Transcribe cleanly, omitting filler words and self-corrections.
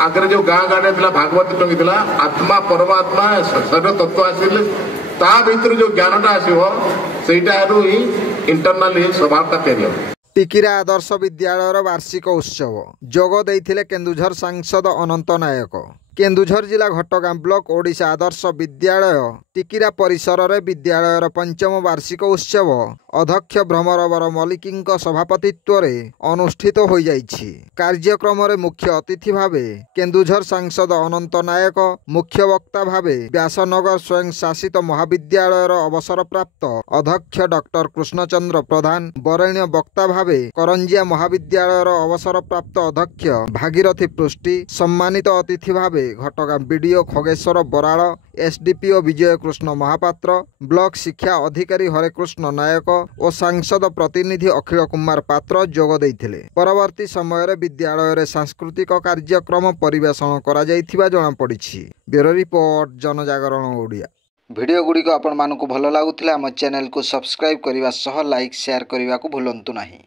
आगे जो गाँ गाँडे भागवत टंगी आत्मा परमात्मा शरीर तत्व आसिले ता भीतर जो ज्ञानटा आसो सेटारू ही इंटरनल ही स्वभावटा तैयारी हो। टिकिरा आदर्श विद्यालय वार्षिक उत्सव जोग देइथिले केन्दुझर सांसद अनंत नायक। केन्दुझर जिला घटगां ब्लॉक ओडिशा आदर्श विद्यालय टिकिरा परिसर रे विद्यालयर पंचम वार्षिक उत्सव अध्यक्ष भ्रमरवर मल्लिक सभापतित्व रे अनुष्ठित हो जाइछि। कार्यक्रम रे मुख्य अतिथि भावे केन्दुझर सांसद अनंत नायक, मुख्य वक्ता भावे व्यासनगर स्वयं शासित महाविद्यालयर अवसरप्राप्त अध्यक्ष डॉक्टर कृष्णचंद्र प्रधान, वरेण्य वक्ता भावे करंजिया महाविद्यालयर अवसरप्राप्त अध्यक्ष भागीरथी पृष्टि, सम्मानित अतिथि भावे घटगां BDO Khageshwar Brar, SDPO Vijay Krishna Mahapatra, block शिक्षा अधिकारी हरेकृष्ण नायक और सांसद प्रतिनिधि अखिल कुमार पात्र जोग देइथिले। परवर्ती समय रे विद्यालय रे सांस्कृतिक कार्यक्रम परिवेषण करा जाइथिबा जणा पड़िछि। ब्यूरो रिपोर्ट जनजागरण ओडिया। वीडियो गुडी को आपण मानकु भलो लागुथिला हम चैनल को सब्सक्राइब करिवा सह लाइक शेयर करिवा को भूलंतु नाही।